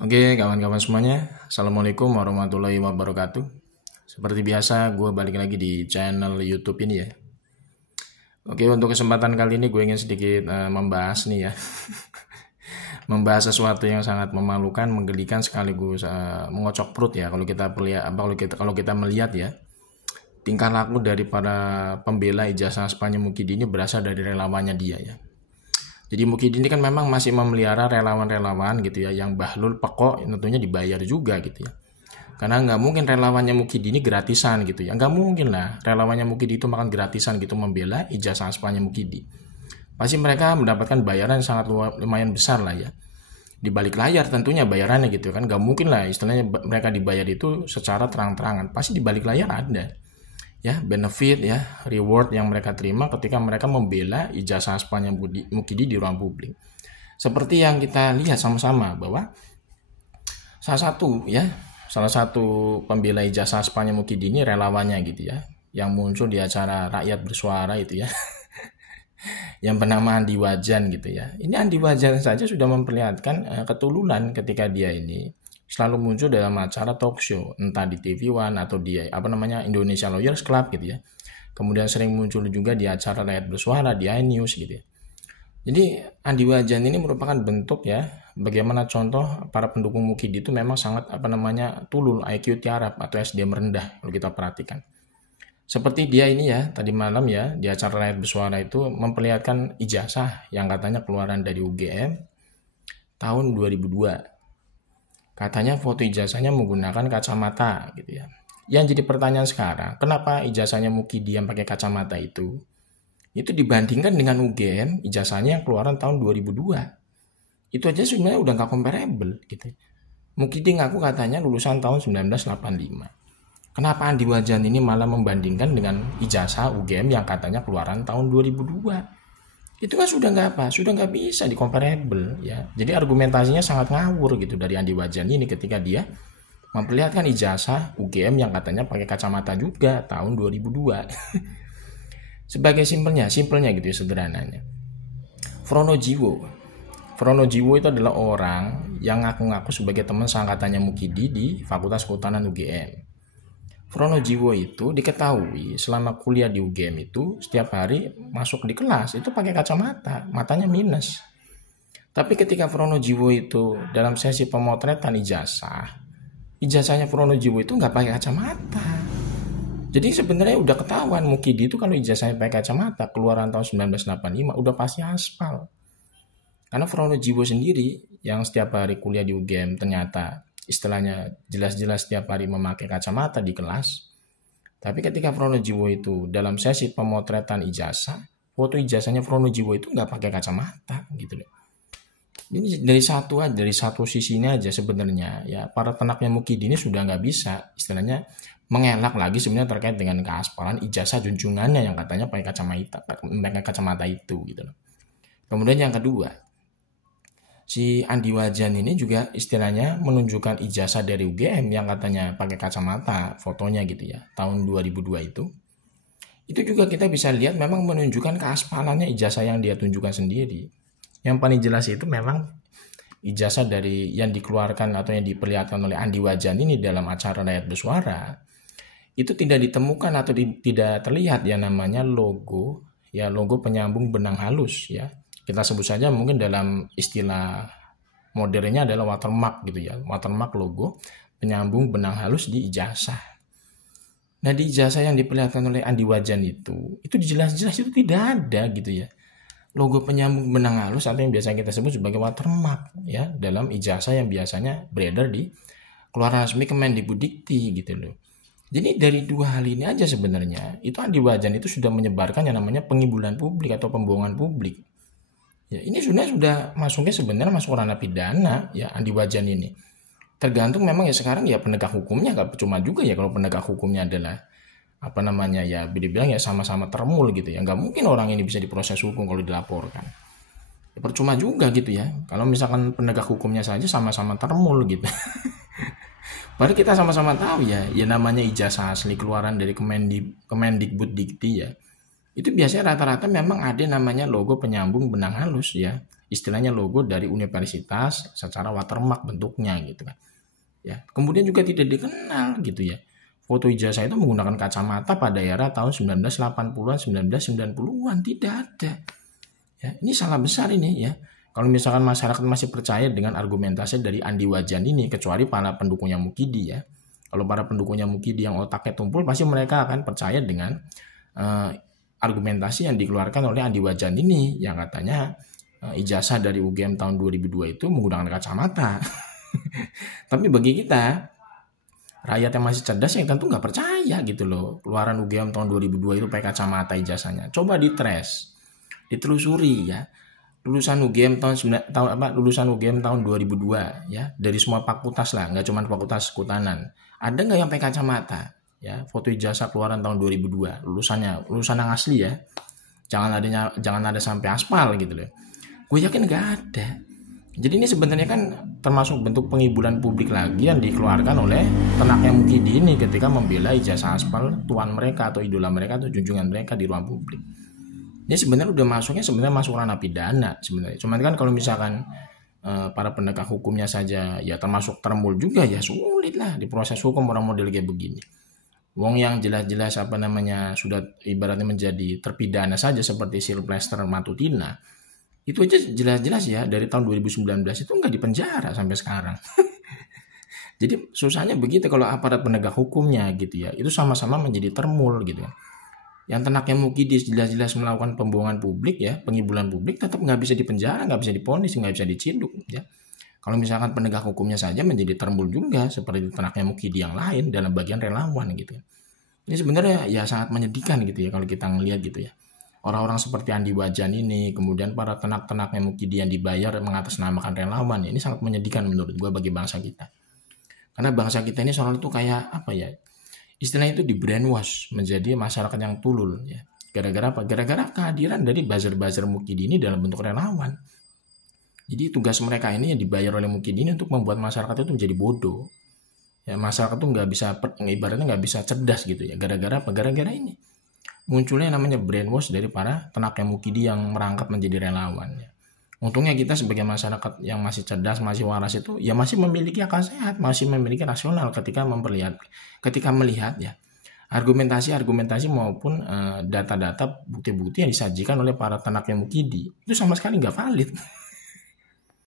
Oke, kawan-kawan semuanya, Assalamualaikum warahmatullahi wabarakatuh. Seperti biasa, gue balik lagi di channel YouTube ini ya. Oke, untuk kesempatan kali ini gue ingin sedikit membahas nih ya, membahas sesuatu yang sangat memalukan, menggelikan sekaligus mengocok perut ya. Kalau kita melihat ya, tingkah laku dari para pembela ijazah Spanya Mukidi ini berasal dari relawannya dia ya. Jadi Mukidi ini kan memang masih memelihara relawan-relawan gitu ya, yang bahlul pekok tentunya dibayar juga gitu ya. Karena nggak mungkin relawannya Mukidi ini gratisan gitu ya, nggak mungkin lah relawannya Mukidi itu makan gratisan gitu membela ijazah Spanya Mukidi. Pasti mereka mendapatkan bayaran yang sangat lumayan besar lah ya. Di balik layar tentunya bayarannya gitu kan, nggak mungkin lah istilahnya mereka dibayar itu secara terang-terangan. Pasti di balik layar ada ya benefit ya reward yang mereka terima ketika mereka membela ijazah Spanya Mukidi di ruang publik. Seperti yang kita lihat sama-sama bahwa salah satu pembela ijazah Spanya Mukidi ini relawannya gitu ya, yang muncul di acara Rakyat Bersuara itu ya, yang bernama Andi Wajan gitu ya. Ini Andi Wajan saja sudah memperlihatkan ketululan ketika dia ini selalu muncul dalam acara talk show, entah di TV One atau di Indonesia Lawyers Club gitu ya. Kemudian sering muncul juga di acara Rakyat Bersuara di iNews gitu ya. Jadi Andi Wajan ini merupakan bentuk ya bagaimana contoh para pendukung Mukidi itu memang sangat tulul, IQ tiarap atau SDM rendah kalau kita perhatikan. Seperti dia ini ya tadi malam ya di acara Rakyat Bersuara itu memperlihatkan ijazah yang katanya keluaran dari UGM tahun 2002. Katanya foto ijazahnya menggunakan kacamata gitu ya. Yang jadi pertanyaan sekarang, kenapa ijazahnya Mukidi yang pakai kacamata itu dibandingkan dengan UGM ijazahnya yang keluaran tahun 2002. Itu aja sebenarnya udah nggak comparable gitu. Mukidi ngaku katanya lulusan tahun 1985. Kenapa Andi Wajan ini malah membandingkan dengan ijazah UGM yang katanya keluaran tahun 2002? Itu kan sudah nggak bisa di comparable ya. Jadi argumentasinya sangat ngawur gitu dari Andi Wajan ini ketika dia memperlihatkan ijazah UGM yang katanya pakai kacamata juga tahun 2002. Sebagai simpelnya gitu ya, sederhananya. Frono Jiwo itu adalah orang yang ngaku-ngaku sebagai teman seangkatannya Mukidi di Fakultas Kehutanan UGM. Frono Jiwo itu diketahui selama kuliah di UGM itu setiap hari masuk di kelas itu pakai kacamata, matanya minus. Tapi ketika Frono Jiwo itu dalam sesi pemotretan ijazahnya Frono Jiwo itu nggak pakai kacamata. Jadi sebenarnya udah ketahuan Mukidi itu kalau ijazahnya pakai kacamata keluaran tahun 1985 udah pasti aspal. Karena Frono Jiwo sendiri yang setiap hari kuliah di UGM ternyata istilahnya jelas-jelas setiap hari memakai kacamata di kelas. Tapi ketika Frono Jiwo itu dalam sesi pemotretan ijazah, foto ijazahnya Frono Jiwo itu nggak pakai kacamata gitu loh. Ini dari satu sisinya aja sebenarnya ya para penaknya Mukidi ini sudah nggak bisa istilahnya mengelak lagi sebenarnya terkait dengan keaspalan ijazah junjungannya yang katanya pakai kacamata itu gitu loh. Kemudian yang kedua, si Andi Wajan ini juga istilahnya menunjukkan ijazah dari UGM yang katanya pakai kacamata fotonya gitu ya tahun 2002 itu juga kita bisa lihat memang menunjukkan keaspalannya ijazah yang dia tunjukkan sendiri. Yang paling jelas itu memang ijazah dari yang dikeluarkan atau yang diperlihatkan oleh Andi Wajan ini dalam acara Rakyat Bersuara itu tidak ditemukan atau tidak terlihat ya namanya logo penyambung benang halus ya. Kita sebut saja mungkin dalam istilah modernnya adalah watermark gitu ya. Watermark logo penyambung benang halus di ijazah. Nah di ijazah yang diperlihatkan oleh Andi Wajan itu jelas-jelas itu tidak ada gitu ya. Logo penyambung benang halus atau yang biasa kita sebut sebagai watermark ya dalam ijazah yang biasanya beredar di keluaran resmi Kemendikbuddikti gitu loh. Jadi dari dua hal ini aja sebenarnya itu Andi Wajan itu sudah menyebarkan yang namanya pengibulan publik atau pembohongan publik. Ya, ini sudah sebenarnya masuk ranah pidana ya Andi Wajan ini. Tergantung memang ya sekarang ya penegak hukumnya gak cuma juga ya kalau penegak hukumnya adalah dibilang ya sama-sama termul gitu ya. Gak mungkin orang ini bisa diproses hukum kalau dilaporkan. Ya, percuma juga gitu ya. Kalau misalkan penegak hukumnya saja sama-sama termul gitu. Baru kita sama-sama tahu ya namanya ijazah asli keluaran dari Kemendikbuddikti ya. Itu biasanya rata-rata memang ada namanya logo penyambung benang halus ya. istilahnya logo dari universitas secara watermark bentuknya gitu kan. Ya, kemudian juga tidak dikenal gitu ya. Foto ijazah itu menggunakan kacamata pada era tahun 1980-an, 1990-an tidak ada. Ya, ini salah besar ini ya. Kalau misalkan masyarakat masih percaya dengan argumentasi dari Andi Wajan ini, kecuali para pendukungnya Mukidi ya. Kalau para pendukungnya Mukidi yang otaknya tumpul, pasti mereka akan percaya dengan argumentasi yang dikeluarkan oleh Andi Wajan ini, yang katanya ijazah dari UGM tahun 2002 itu menggunakan kacamata. Tapi bagi kita, rakyat yang masih cerdas yang tentu nggak percaya gitu loh. Keluaran UGM tahun 2002 itu pakai kacamata ijazahnya. Coba ditres, ditelusuri ya. Lulusan UGM lulusan UGM tahun 2002 ya, dari semua fakultas lah, nggak cuma fakultas kehutanan. Ada nggak yang pakai kacamata? Ya, foto ijazah keluaran tahun 2002, lulusan yang asli ya. Jangan ada sampai aspal gitu loh. Gue yakin nggak ada. Jadi ini sebenarnya kan termasuk bentuk penghiburan publik lagi yang dikeluarkan oleh tenaknya Mukidi ini ketika membela ijazah aspal tuan mereka atau idola mereka atau junjungan mereka di ruang publik. Ini sebenarnya udah sebenarnya masuk ranah pidana sebenarnya. Cuman kan kalau misalkan para penegak hukumnya saja ya termasuk termul juga, ya sulit lah di proses hukum orang model kayak begini. Wong yang jelas-jelas sudah ibaratnya menjadi terpidana saja seperti Sylvester Matutina. Itu aja jelas-jelas ya dari tahun 2019 itu nggak dipenjara sampai sekarang. Jadi susahnya begitu kalau aparat penegak hukumnya gitu ya, itu sama-sama menjadi termul gitu ya. Yang tenaknya Mukidi jelas-jelas melakukan pembohongan publik ya, penghiburan publik, tetap nggak bisa dipenjara, nggak bisa diponis, nggak bisa diciduk ya. Kalau misalkan penegak hukumnya saja menjadi termul juga seperti tenaknya Mukidi yang lain dalam bagian relawan gitu. Ini sebenarnya ya sangat menyedihkan gitu ya kalau kita ngelihat gitu ya. Orang-orang seperti Andi Wajan ini, kemudian para tenak-tenaknya Mukidi yang dibayar mengatasnamakan relawan, ini sangat menyedihkan menurut gue bagi bangsa kita. Karena bangsa kita ini soal itu kayak apa ya? Istilahnya itu di brainwash menjadi masyarakat yang tulul ya. Gara-gara apa? Gara-gara kehadiran dari buzzer-buzzer Mukidi ini dalam bentuk relawan. Jadi tugas mereka ini yang dibayar oleh Mukidi ini untuk membuat masyarakat itu menjadi bodoh. Ya, masyarakat itu ibaratnya nggak bisa cerdas gitu ya. Gara-gara apa? Gara-gara ini munculnya namanya brainwash dari para tenaknya Mukidi yang merangkap menjadi relawan ya. Untungnya kita sebagai masyarakat yang masih cerdas, masih waras itu ya masih memiliki akal sehat, masih memiliki rasional ketika melihat ya argumentasi maupun data-data bukti-bukti yang disajikan oleh para tenaknya Mukidi itu sama sekali nggak valid.